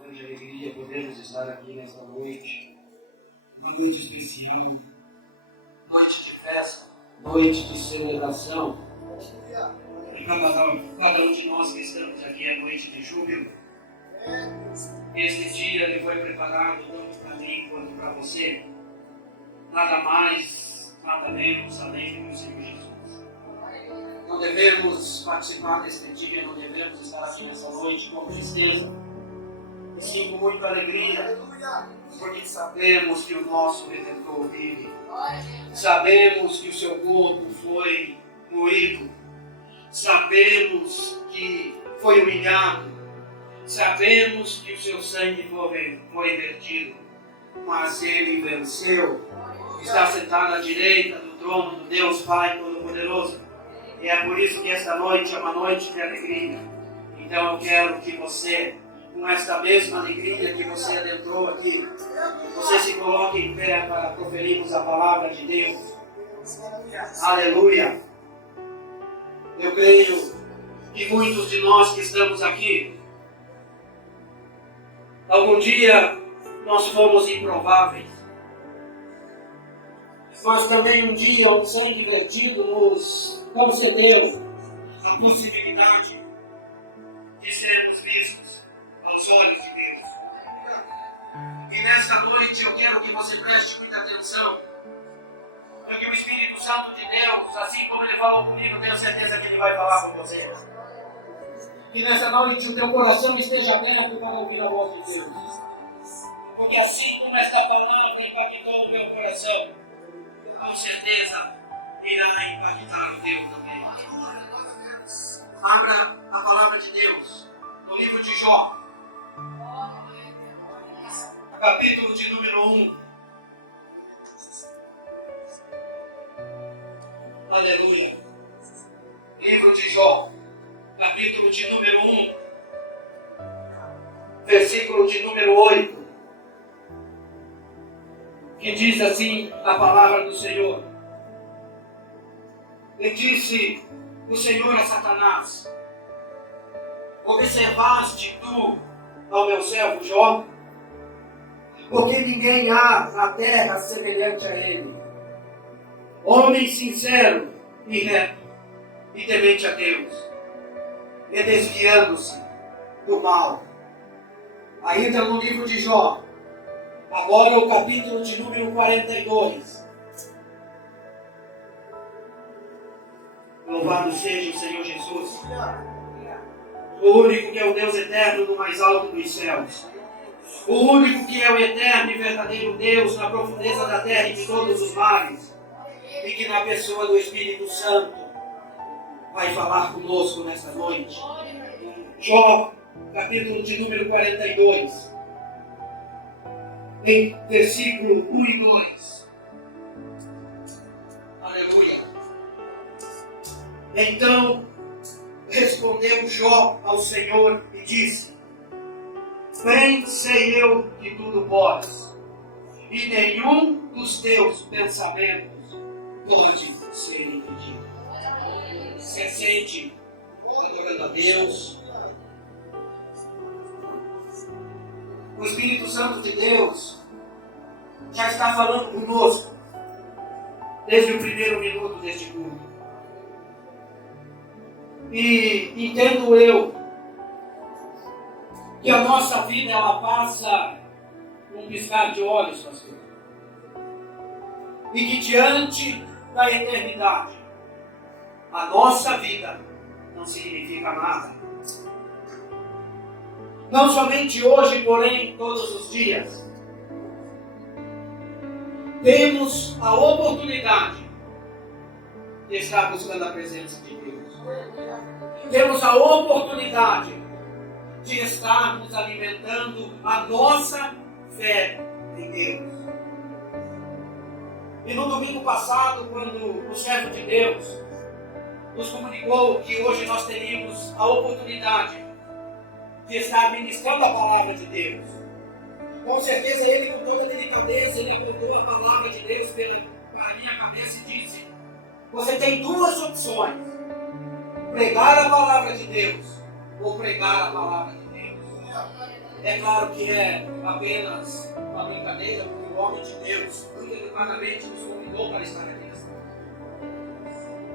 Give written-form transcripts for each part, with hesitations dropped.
Grande alegria podermos estar aqui nesta noite, uma noite especial, noite de festa, noite de celebração. E cada um de nós que estamos aqui é noite de júbilo. Este dia ele foi preparado tanto para mim quanto para você. Nada mais, nada menos além do Senhor Jesus. Não devemos participar deste dia, não devemos estar aqui nessa noite com tristeza. E sim com muita alegria, porque sabemos que o nosso Redentor vive. Sabemos que o seu corpo foi moído. Sabemos que foi humilhado. Sabemos que o seu sangue foi vertido. Mas ele venceu. Está sentado à direita do trono do Deus Pai Todo-Poderoso. E é por isso que esta noite é uma noite de alegria. Então eu quero que você, com esta mesma alegria que você adentrou aqui, você se coloque em pé para proferirmos a palavra de Deus. Aleluia! Eu creio que muitos de nós que estamos aqui, algum dia nós fomos improváveis, mas também um dia o sangue vertido nos concedeu a possibilidade de sermos vistos aos olhos de Deus. E nesta noite eu quero que você preste muita atenção, porque o Espírito Santo de Deus, assim como ele falou comigo, tenho certeza que ele vai falar com você. Que nessa noite o teu coração esteja aberto para ouvir a voz de Deus. Porque assim como esta palavra impactou o meu coração, com certeza irá impactar o teu também. Abra a palavra de Deus no livro de Jó, capítulo de número 1. Aleluia. Livro de Jó, capítulo de número 1, versículo de número 8, que diz assim a palavra do Senhor. E disse o Senhor a Satanás: observaste tu ao meu servo Jó? Porque ninguém há na terra semelhante a ele, homem sincero e reto, e temente a Deus, e desviando-se do mal. Ainda no livro de Jó, agora o capítulo de número 42. Louvado seja o Senhor Jesus, o único que é o Deus eterno no mais alto dos céus, o único que é o eterno e verdadeiro Deus na profundeza da terra e de todos os mares, e que na pessoa do Espírito Santo vai falar conosco nesta noite. Jó, capítulo de número 42, em versículo 1 e 2. Aleluia. Então respondeu Jó ao Senhor e disse: bem sei eu que tudo podes, e nenhum dos teus pensamentos pode ser impedido. Se sente adorando a Deus. O Espírito Santo de Deus já está falando conosco desde o primeiro minuto deste culto. E entendo eu que a nossa vida ela passa num piscar de olhos, pastor. E que diante da eternidade, a nossa vida não significa nada. Não somente hoje, porém todos os dias. temos a oportunidade de estar buscando a presença de Deus. Temos a oportunidade de estarmos alimentando a nossa fé em Deus. E no domingo passado, quando o servo de Deus nos comunicou que hoje nós teríamos a oportunidade de estar ministrando a palavra de Deus, com certeza ele, com toda delicadeza, ele apontou a palavra de Deus para a minha cabeça e disse: você tem duas opções: pregar a palavra de Deus ou pregar a palavra de Deus. É claro que é apenas uma brincadeira, porque o homem de Deus muito educadamente nos convidou para estar aqui nessa noite.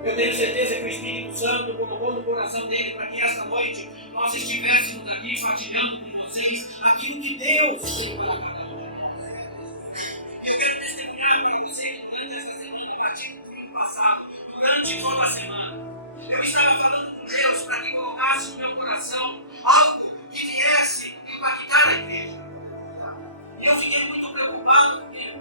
Eu tenho certeza que o Espírito Santo colocou no coração dele para que esta noite nós estivéssemos aqui partilhando com vocês aquilo que Deus tem para cada um de nós. Eu quero testemunhar para você que durante esta semana, a partir do domingo passado, durante toda a semana, eu estava falando com Deus para que colocasse no meu coração algo que viesse impactar a igreja. E eu fiquei muito preocupado, porque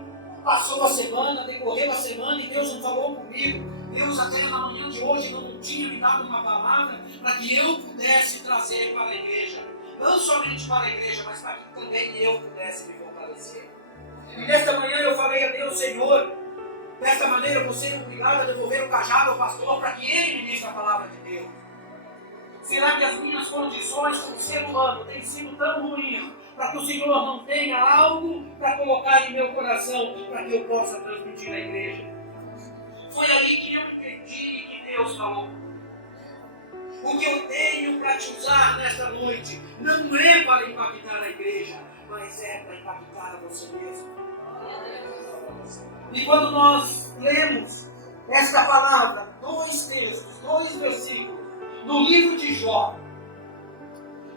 passou a semana, decorreu a semana e Deus não falou comigo. Deus até na manhã de hoje não tinha me dado uma palavra para que eu pudesse trazer para a igreja. Não somente para a igreja, mas para que também eu pudesse me fortalecer. E nesta manhã eu falei a Deus: Senhor, desta maneira eu vou ser obrigado a devolver o cajado ao pastor para que ele ministre a palavra de Deus. Será que as minhas condições como ser humano têm sido tão ruins para que o Senhor não tenha algo para colocar em meu coração para que eu possa transmitir à igreja? Foi ali que eu entendi que Deus falou. O que eu tenho para te usar nesta noite não é para impactar a igreja, mas é para impactar a você mesmo. E quando nós lemos esta palavra, 2 textos, 2 versículos, no livro de Jó,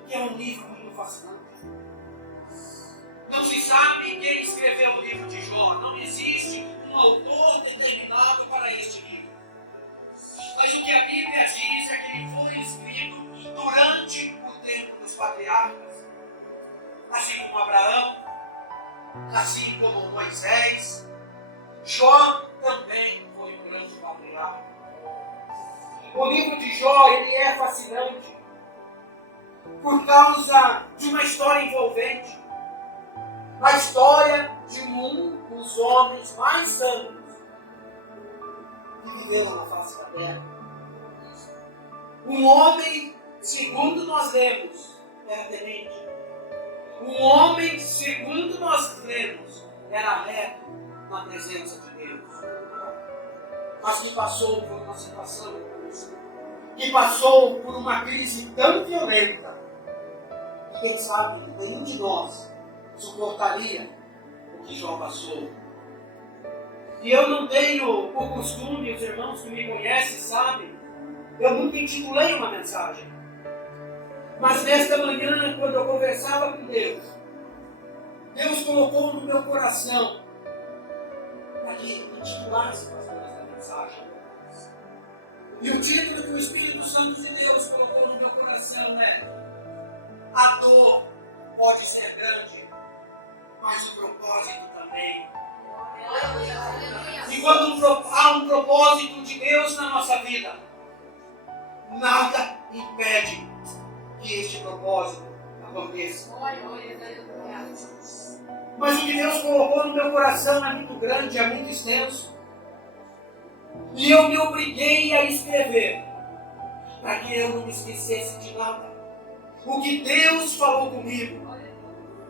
que é um livro muito fascinante. Não se sabe quem escreveu o livro de Jó, não existe um autor determinado para este livro. Mas o que a Bíblia diz é que ele foi escrito durante o tempo dos patriarcas, assim como Abraão, assim como Moisés. Jó também foi um grande patriarca. O livro de Jó, ele é fascinante por causa de uma história envolvente. A história de um dos homens mais santos que viveram na face da terra. Um homem, segundo nós lemos, era temente. Um homem, segundo nós lemos, era reto na presença de Deus. Mas que passou por uma situação difícil, que passou por uma crise tão violenta, que quem sabe nenhum de nós suportaria o que Jó passou. E eu não tenho o costume, os irmãos que me conhecem sabem, eu nunca intitulei uma mensagem. Mas nesta manhã, quando eu conversava com Deus, Deus colocou no meu coração para que eu intitulasse essa mensagem. E o título que o Espírito Santo de Deus colocou no meu coração é: a dor pode ser grande, mas o propósito também. E quando há um propósito de Deus na nossa vida, nada impede que este propósito aconteça. Mas o que Deus colocou no meu coração é muito grande, é muito extenso. E eu me obriguei a escrever, para que eu não me esquecesse de nada. O que Deus falou comigo,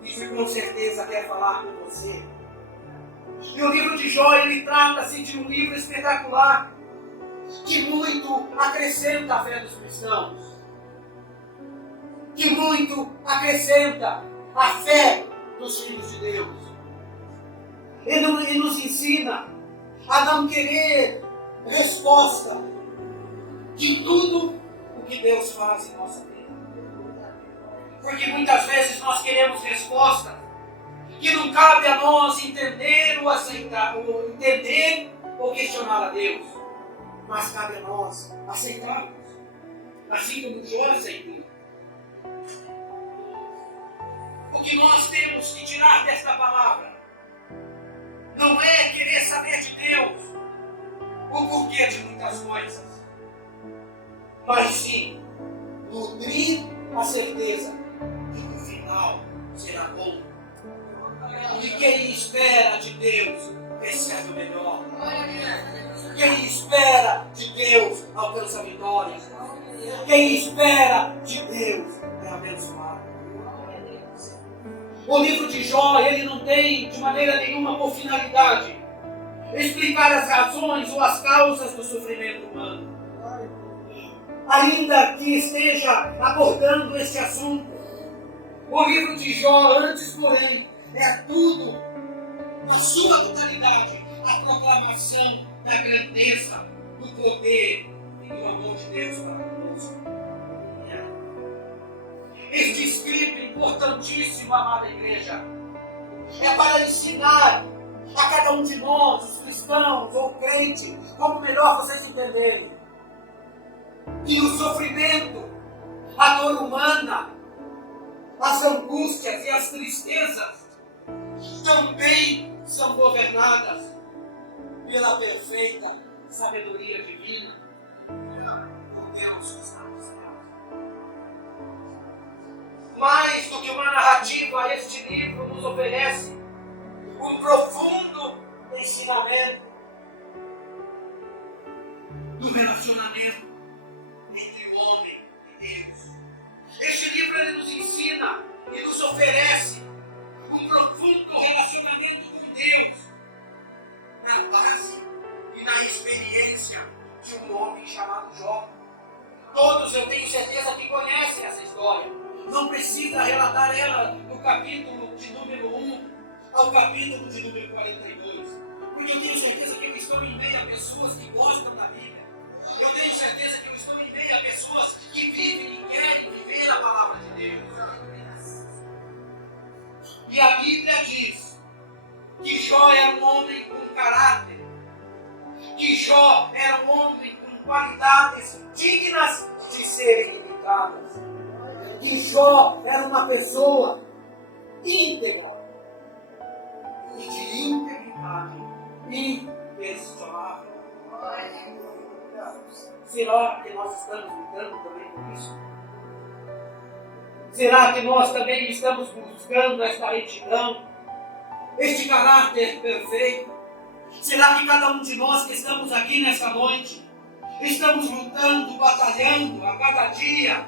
isso com certeza quer falar com você. E o livro de Jó, ele trata-se de um livro espetacular, que muito acrescenta a fé dos cristãos, que muito acrescenta a fé dos filhos de Deus. Ele nos ensina a não querer resposta de tudo o que Deus faz em nossa vida. Porque muitas vezes nós queremos resposta que não cabe a nós entender ou aceitar, ou entender ou questionar a Deus. Mas cabe a nós aceitarmos, assim como Jó aceitou. O que nós temos que tirar desta palavra não é querer saber de Deus o porquê de muitas coisas, mas sim nutrir a certeza de que o final será bom. E quem espera de Deus recebe o melhor. Quem espera de Deus alcança a vitória. Quem espera de Deus é abençoado. O livro de Jó, ele não tem de maneira nenhuma por finalidade explicar as razões ou as causas do sofrimento humano. Ainda que esteja abordando esse assunto, o livro de Jó, antes, porém, é tudo, na sua totalidade, a proclamação da grandeza, do poder e do amor de Deus para conosco. Este escrito importantíssimo, amada igreja, é para ensinar a cada um de nós, os cristãos ou crentes, como melhor vocês entenderem, que o sofrimento, a dor humana, as angústias e as tristezas também são governadas pela perfeita sabedoria divina por Deus que está nos céus. Mais do que uma narrativa, este livro nos oferece um profundo ensinamento do relacionamento entre o homem e Deus. Este livro ele nos ensina e nos oferece um profundo relacionamento com Deus na base e na experiência de um homem chamado Jó. Todos, eu tenho certeza, que conhecem essa história. Não precisa relatar ela do capítulo de número 1 ao capítulo de número 42. Porque eu tenho certeza que eu estou em meio a pessoas que gostam da Bíblia. Eu tenho certeza que eu estou em meio a pessoas que vivem e querem viver a palavra de Deus. E a Bíblia diz que Jó era um homem com caráter, que Jó era um homem com qualidades dignas de serem imitadas, que Jó era uma pessoa íntegra e de integridade inquestionável. Será que nós estamos lutando também com isso? Será que nós também estamos buscando esta retidão, este caráter perfeito? Será que cada um de nós que estamos aqui nessa noite, estamos lutando, batalhando a cada dia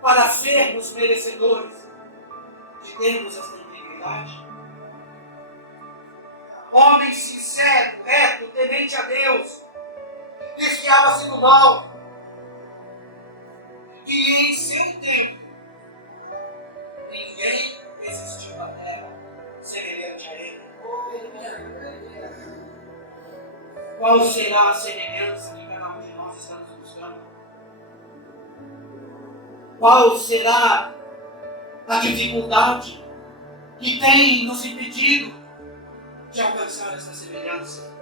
para sermos merecedores de termos esta integridade? Homem sincero, reto, temente a Deus, desviava-se do mal, que em seu tempo ninguém existiu na terra semelhante a ele. Qual será a semelhança que cada um de nós estamos buscando? Qual será a dificuldade que tem nos impedido de alcançar essa semelhança?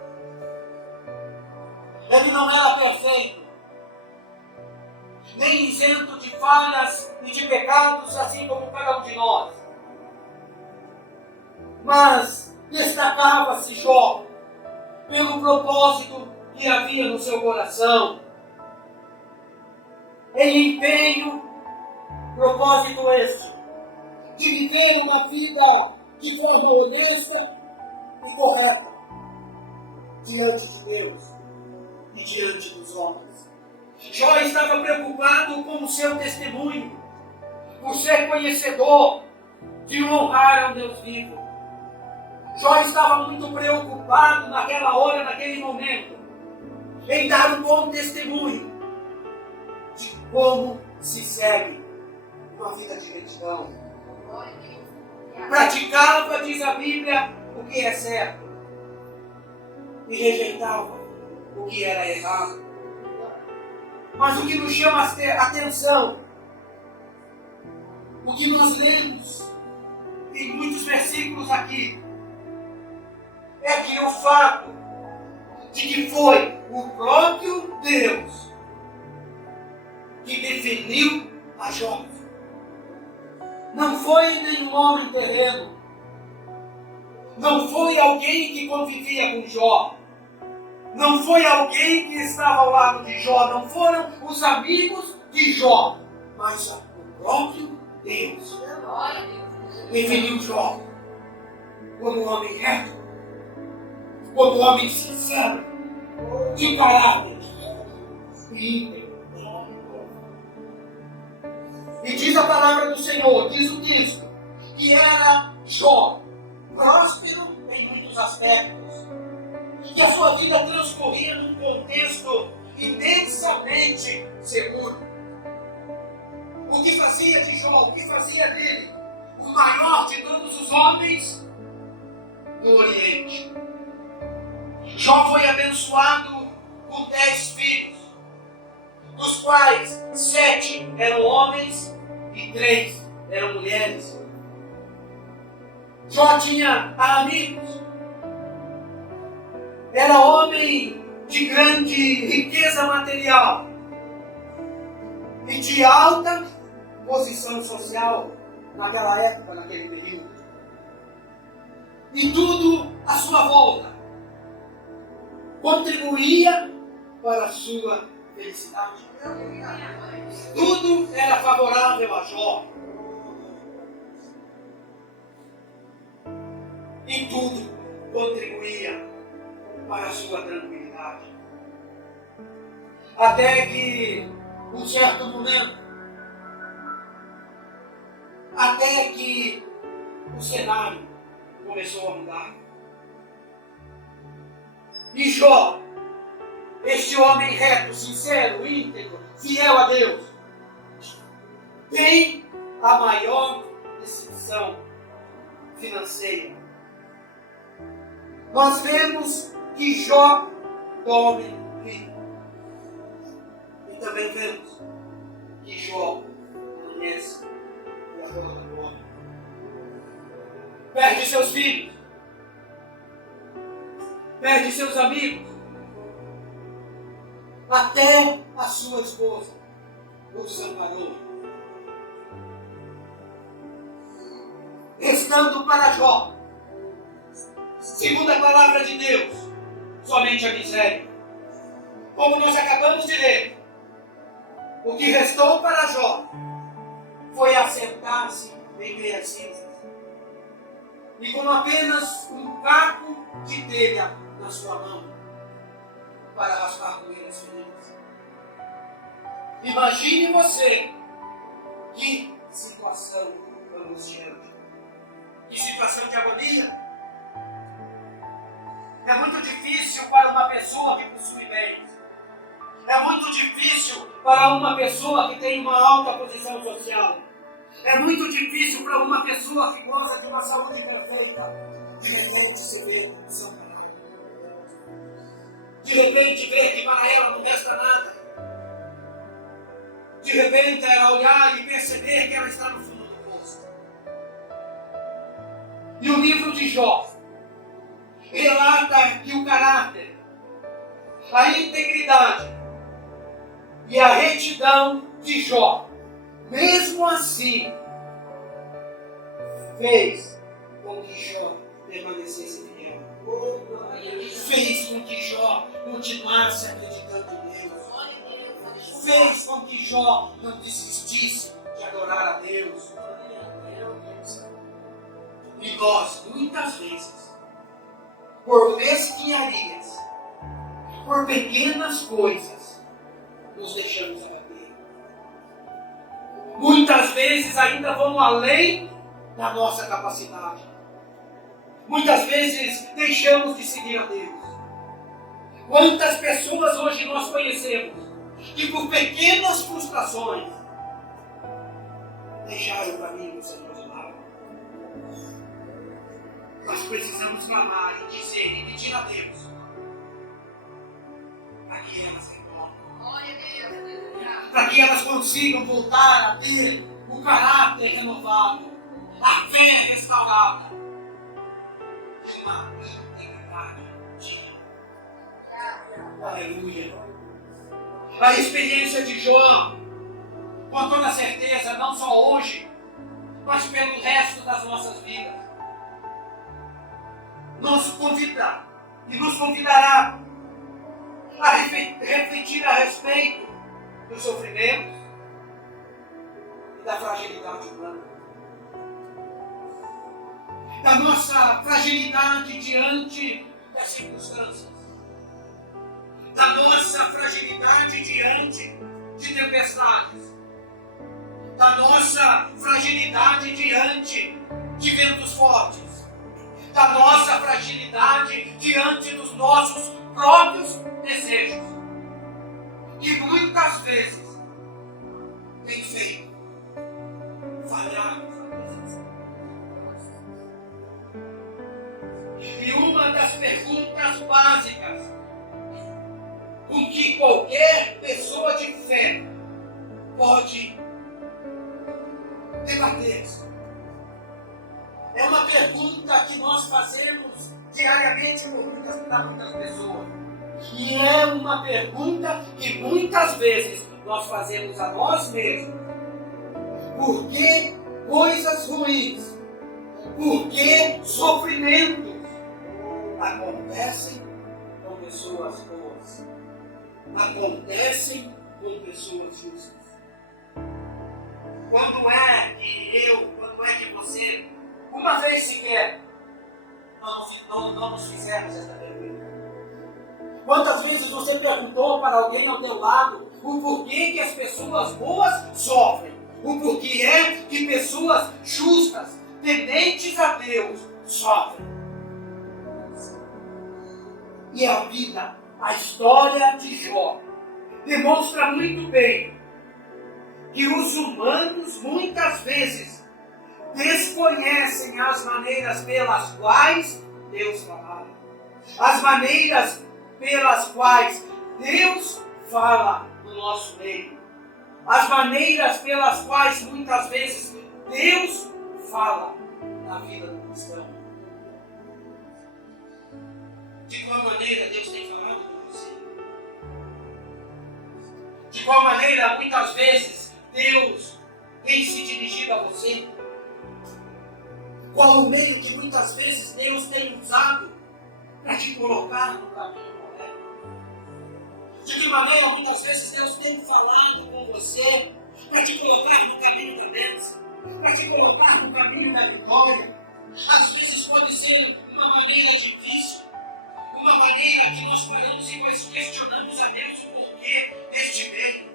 Ele não era perfeito, nem isento de falhas e de pecados, assim como cada um de nós. Mas destacava-se Jó pelo propósito que havia no seu coração, em empenho, propósito este, de viver uma vida de forma honesta e correta diante de Deus e diante dos homens. Jó estava preocupado com o seu testemunho, por ser conhecedor de honrar a Deus vivo. Jó estava muito preocupado naquela hora, naquele momento, em dar um bom testemunho de como se segue uma vida de retidão. Praticava, diz a Bíblia, o que é certo e rejeitava o que era errado. Mas o que nos chama a atenção, o que nós lemos em muitos versículos aqui, é que o fato de que foi o próprio Deus que definiu a Jó. Não foi nenhum homem terreno, Não foi alguém que convivia com Jó. Não foi alguém que estava ao lado de Jó. Não foram os amigos de Jó. Mas o próprio Deus definiu Jó como homem reto, como homem sincero, de caráter e íntegro. E diz a palavra do Senhor, diz o texto, que era Jó próspero em muitos aspectos. Que a sua vida transcorria num contexto imensamente seguro. O que fazia de Jó, o que fazia dele o maior de todos os homens do Oriente. Jó foi abençoado com 10 filhos, dos quais 7 eram homens e 3 eram mulheres. Jó tinha amigos. Era homem de grande riqueza material e de alta posição social naquela época, naquele período. E tudo à sua volta contribuía para a sua felicidade. Tudo era favorável a Jó. E tudo contribuía para a sua tranquilidade. Até que, um certo momento, até que o cenário começou a mudar. E Jó, este homem reto, sincero, íntegro, fiel a Deus, tem a maior decepção financeira. Nós vemos que Jó dorme rico. E também vemos que Jó conhece a dor do homem. Perde seus filhos. Perde seus amigos. Até a sua esposa o desamparou. Restando para Jó, segundo a palavra de Deus, somente a miséria. Como nós acabamos de ler, o que restou para Jó foi assentar-se em meias cinzas e com apenas um caco de telha na sua mão para raspar com ele as feridas. Imagine você que situação angustiante, que situação de agonia. É muito difícil para uma pessoa que possui bens. É muito difícil para uma pessoa que tem uma alta posição social. É muito difícil para uma pessoa que goza de uma saúde perfeita. De repente se vê desamparado. De repente vê que para ela não resta nada. De repente ela olhar e perceber que ela está no fundo do poço. E o livro de Jó relata que o caráter, a integridade e a retidão de Jó, mesmo assim, fez com que Jó permanecesse fiel. Fez com que Jó continuasse acreditando em Deus. Fez com que Jó não desistisse de adorar a Deus. E nós, muitas vezes, por mesquinharias, por pequenas coisas, nos deixamos abater. Muitas vezes ainda vão além da nossa capacidade. Muitas vezes deixamos de seguir a Deus. Quantas pessoas hoje nós conhecemos que por pequenas frustrações deixaram o caminho do Senhor de lado? Nós precisamos clamar e dizer e pedir a Deus para que elas retornem, para que elas consigam voltar a ter o caráter renovado, a fé restaurada, uma integridade. Aleluia. A experiência de Jó, com toda certeza, não só hoje, mas pelo resto das nossas vidas, nos convida e nos convidará a refletir a respeito dos sofrimentos e da fragilidade humana. Da nossa fragilidade diante das circunstâncias. Da nossa fragilidade diante de tempestades. Da nossa fragilidade diante de ventos fortes. Da nossa fragilidade diante dos nossos próprios desejos. Que muitas vezes tem feito falhar. E uma das perguntas básicas com que qualquer pessoa de fé pode debater-se é uma pergunta que nós fazemos diariamente para muitas pessoas. E é uma pergunta que muitas vezes nós fazemos a nós mesmos. Por que coisas ruins? Por que sofrimentos acontecem com pessoas boas? Acontecem com pessoas justas. Quando é que você, uma vez sequer, não nos fizemos essa pergunta? Quantas vezes você perguntou para alguém ao teu lado o porquê que as pessoas boas sofrem? O porquê é que pessoas justas, tementes a Deus, sofrem? E a vida, a história de Jó, demonstra muito bem que os humanos muitas vezes desconhecem as maneiras pelas quais Deus trabalha. As maneiras pelas quais Deus fala no nosso meio. As maneiras pelas quais muitas vezes Deus fala na vida do cristão. De qual maneira Deus tem falado com você? De qual maneira muitas vezes Deus tem se dirigido a você? Qual o meio que muitas vezes Deus tem usado para te colocar no caminho correto? De que maneira muitas vezes Deus tem falado com você para te colocar no caminho da bênção, para te colocar no caminho da vitória? Às vezes pode ser uma maneira difícil, uma maneira que nós paramos e nós questionamos a Deus o porquê deste meio.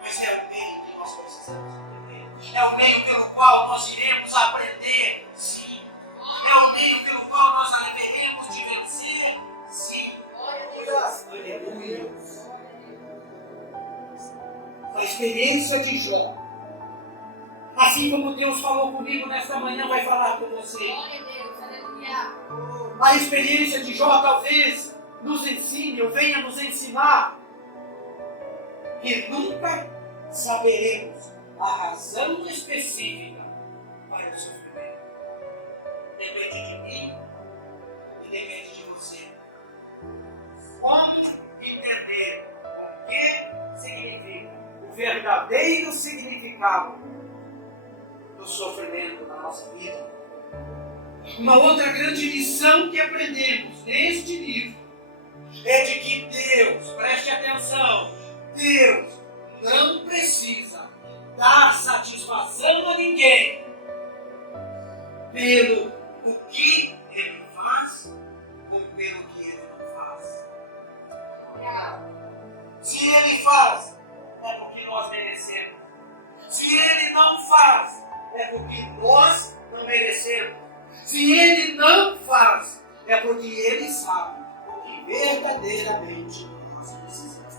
Mas é o meio que nós precisamos aprender. É o meio pelo qual nós iremos aprender, sim. É o meio pelo qual nós haveremos de vencer, sim. Aleluia. A experiência de Jó, assim como Deus falou comigo nesta manhã, vai falar com você. A experiência de Jó talvez nos ensine, ou venha nos ensinar, que nunca saberemos a razão específica para o sofrimento. Depende de mim e depende de você. Como entender o que significa o verdadeiro significado do sofrimento na nossa vida? Uma outra grande lição que aprendemos neste livro é de que Deus, preste atenção, Deus não precisa dar satisfação a ninguém pelo o que Ele faz ou pelo que Ele não faz. Se Ele faz, é porque nós merecemos. Se Ele não faz, é porque nós não merecemos. Se Ele não faz, é porque Ele sabe o que verdadeiramente nós precisamos.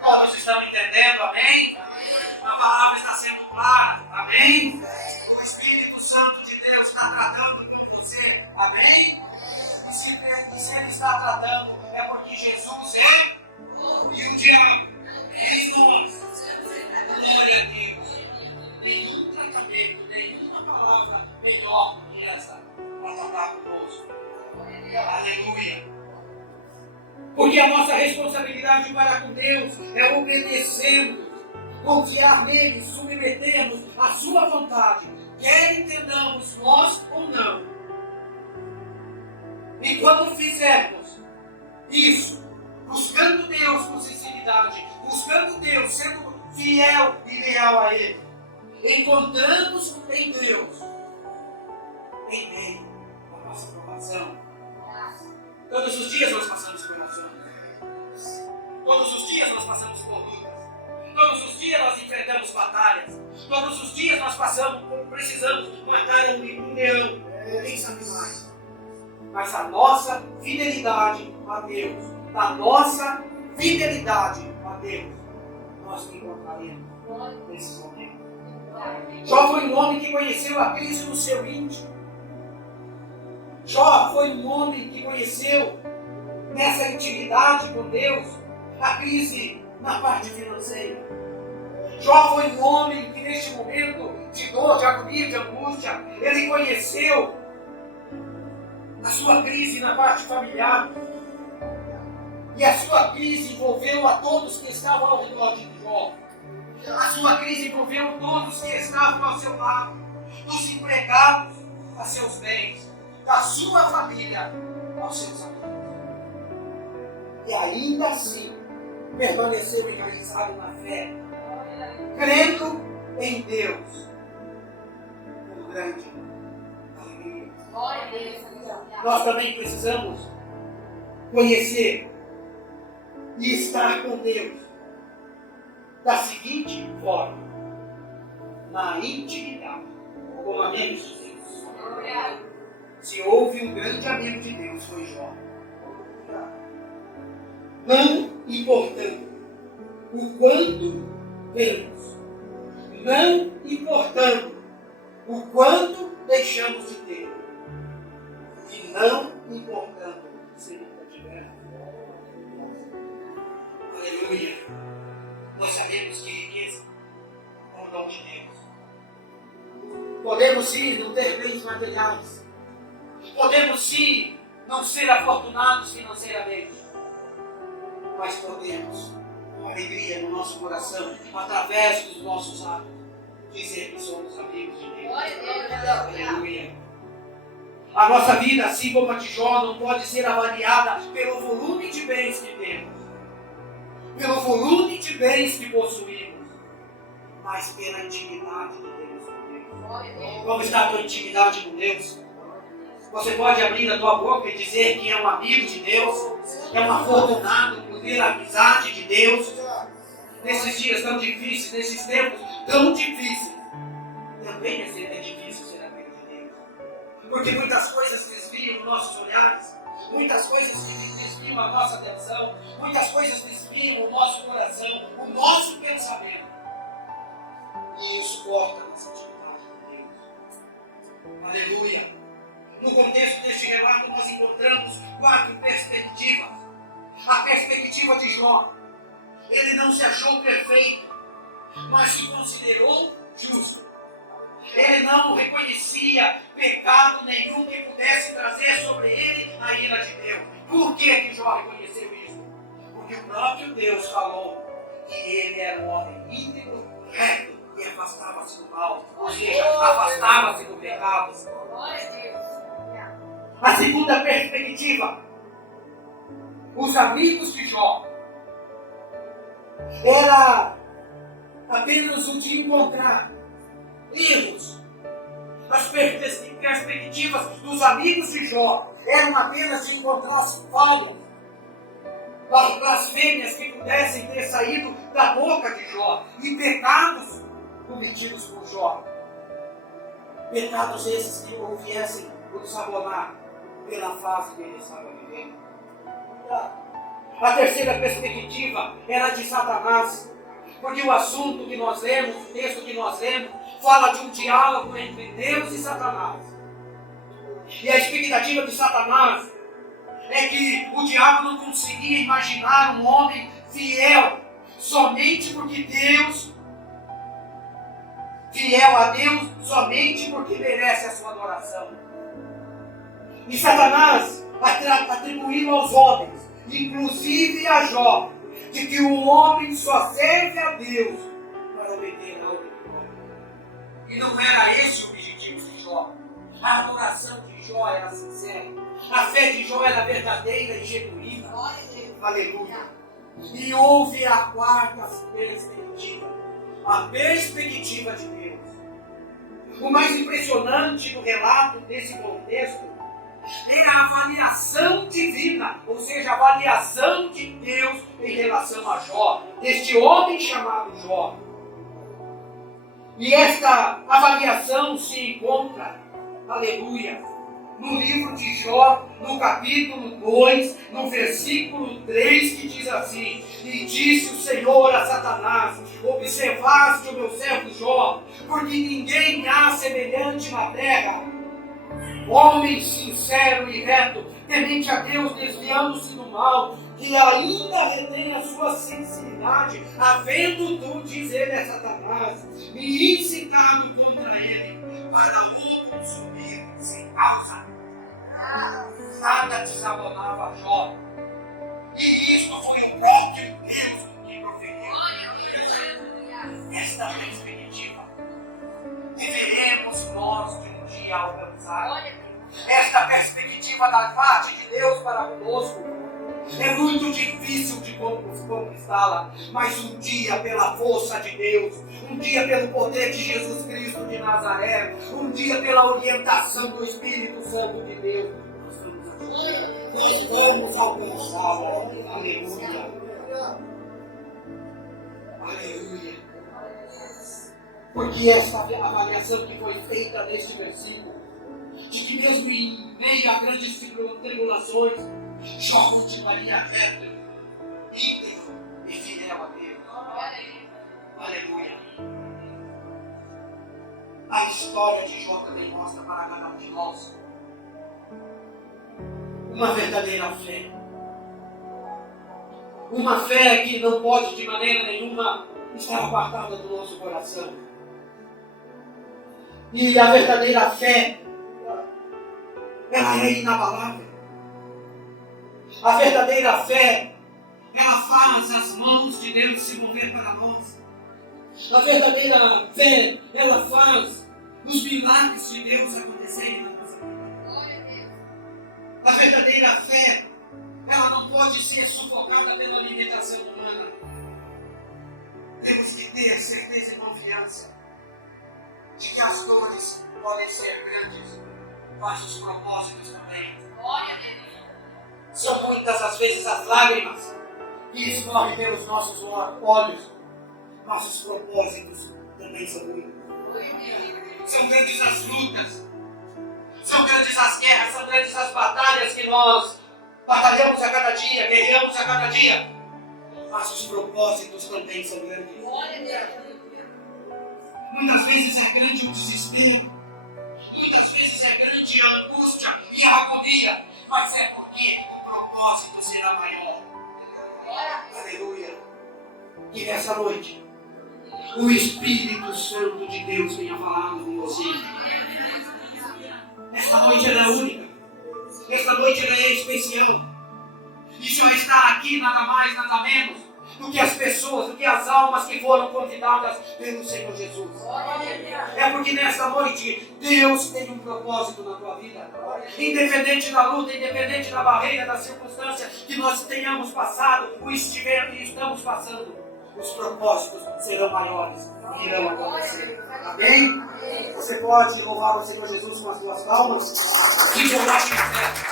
Todos estão entendendo, amém? A palavra está sendo clara, amém? O Espírito Santo de Deus está tratando com você, amém? E se Ele está tratando, é porque Jesus é e o diabo em nós. Glória a Deus. Nenhum tratamento, nenhuma palavra melhor que essa para tratar conosco. Aleluia. Porque a nossa responsabilidade para com Deus é obedecermos, confiar nele, submetermos à sua vontade, quer entendamos nós ou não. E quando fizermos isso, buscando Deus com sinceridade, buscando Deus, sendo fiel e leal a Ele, encontramos em Deus, em Ele, a nossa aprovação. Todos os dias nós passamos por oração. Todos os dias nós passamos por lutas. Todos os dias nós enfrentamos batalhas. Todos os dias nós precisamos matar um leão. Ninguém sabe mais. Mas a nossa fidelidade a Deus, nós não encontraremos nesse momento. Jó foi um homem que conheceu a crise no seu íntimo. Jó foi um homem que conheceu nessa intimidade com Deus a crise na parte financeira. Jó foi um homem que neste momento de dor, de agonia, de angústia, ele conheceu a sua crise na parte familiar. E a sua crise envolveu a todos que estavam ao redor de Jó. A sua crise envolveu todos que estavam ao seu lado, dos empregados a seus bens, da sua família aos seus amigos. E ainda assim, permaneceu enraizado na fé, crendo em Deus, com grande alegria. Nós também precisamos conhecer e estar com Deus da seguinte forma: na intimidade, como amigos de Deus. Se houve um grande amigo de Deus, foi Jó. Não importando o quanto temos, não importando o quanto deixamos de ter, e não importando se nunca tivermos. Aleluia! Nós sabemos que riqueza é um dom de Deus. Podemos sim não ter bens materiais, podemos sim não ser afortunados financeiramente, mas podemos, com alegria no nosso coração, através dos nossos atos, dizer que somos amigos de Deus. Aleluia. A nossa vida, assim como a de Jó, não pode ser avaliada pelo volume de bens que temos, pelo volume de bens que possuímos, mas pela intimidade de Deus com Deus. Como está a tua intimidade com Deus? Você pode abrir a tua boca e dizer que é um amigo de Deus, é um afortunado por ter a amizade de Deus. Nesses dias tão difíceis, nesses tempos tão difíceis, também é difícil ser amigo de Deus. Porque muitas coisas desviam nossos olhares, muitas coisas desviam a nossa atenção, muitas coisas desviam o nosso coração, o nosso pensamento. E isso corta a nossa intimidade com Deus. Aleluia! No contexto deste relato, nós encontramos 4 perspectivas. A perspectiva de Jó. Ele não se achou perfeito, mas se considerou justo. Ele não reconhecia pecado nenhum que pudesse trazer sobre ele a ira de Deus. Por que Jó reconheceu isso? Porque o próprio Deus falou que ele era um homem íntegro, reto e afastava-se do mal. Ou seja, afastava-se do pecado. A segunda perspectiva, os amigos de Jó, era apenas o de encontrar erros. As perspectivas dos amigos de Jó eram apenas de encontrar falhas, blasfêmias que pudessem ter saído da boca de Jó, e pecados cometidos por Jó. Pecados esses que o viessem o desabonar pela fase que ele estava vivendo. A terceira perspectiva era de Satanás, porque o assunto que nós lemos, o texto que nós lemos, fala de um diálogo entre Deus e Satanás. E a expectativa de Satanás é que o diabo não conseguia imaginar um homem fiel, somente porque Deus, fiel a Deus, somente porque merece a sua adoração. E Satanás atribuiu aos homens, inclusive a Jó, de que o homem só serve a Deus para obter a outra. E não era esse o objetivo de Jó. A adoração de Jó era sincera. A fé de Jó era verdadeira e genuína. Aleluia. E houve a quarta perspectiva. A perspectiva de Deus. O mais impressionante do relato desse contexto é a avaliação divina, ou seja, a avaliação de Deus em relação a Jó, deste homem chamado Jó. E esta avaliação se encontra, aleluia, no livro de Jó, no capítulo 2, no versículo 3, que diz assim: e disse o Senhor a Satanás: observaste o meu servo Jó, porque ninguém há semelhante na terra, homem sincero e reto, temente a Deus, desviando-se do mal, que ainda retém a sua sinceridade, havendo tu, diz ele a Satanás, me incitado contra ele, para outro subir sem causa. Nada desabonava Jó. E isto foi o próprio Deus que proferiu esta perspectiva. Deveremos nós de um dia alcançar esta perspectiva da parte de Deus para conosco. É muito difícil de conquistá-la, mas um dia pela força de Deus, um dia pelo poder de Jesus Cristo de Nazaré, um dia pela orientação do Espírito Santo de Deus, nós vamos alcançá-la. Aleluia. Aleluia. Porque essa avaliação que foi feita neste versículo, de que mesmo em meio a grandes tribulações, Jó continuaria reto, íntegro e fiel a Deus. Aleluia. A história de Jó também mostra para cada um de nós uma verdadeira fé. Uma fé que não pode de maneira nenhuma estar apartada do nosso coração. E a verdadeira fé, ela é inabalável. A verdadeira fé, ela faz as mãos de Deus se mover para nós. A verdadeira fé, ela faz os milagres de Deus acontecerem na nossa vida. A verdadeira fé, ela não pode ser sufocada pela limitação humana. Temos que ter certeza e confiança de que as dores podem ser grandes, mas os propósitos também. Glória a Deus. São muitas as vezes as lágrimas que escorrem pelos nossos olhos. Nossos propósitos também são muitos. São grandes as lutas, são grandes as guerras, são grandes as batalhas que nós batalhamos a cada dia, guerreamos a cada dia. Mas os propósitos também são grandes. Muitas vezes é grande o desespero, muitas vezes é grande a angústia e a agonia, mas é porque o propósito será maior. Aleluia. Que nessa noite o Espírito Santo de Deus venha falando com você. Esta noite ela é única. Esta noite ela é especial. E só está aqui nada mais, nada menos do que as pessoas, do que as almas que foram convidadas pelo Senhor Jesus. É porque nesta noite Deus tem um propósito na tua vida. Independente da luta, independente da barreira, da circunstância que nós tenhamos passado ou estamos passando, os propósitos serão maiores e irão acontecer. Amém? Você pode louvar o Senhor Jesus com as suas palmas? Se coloque em fé.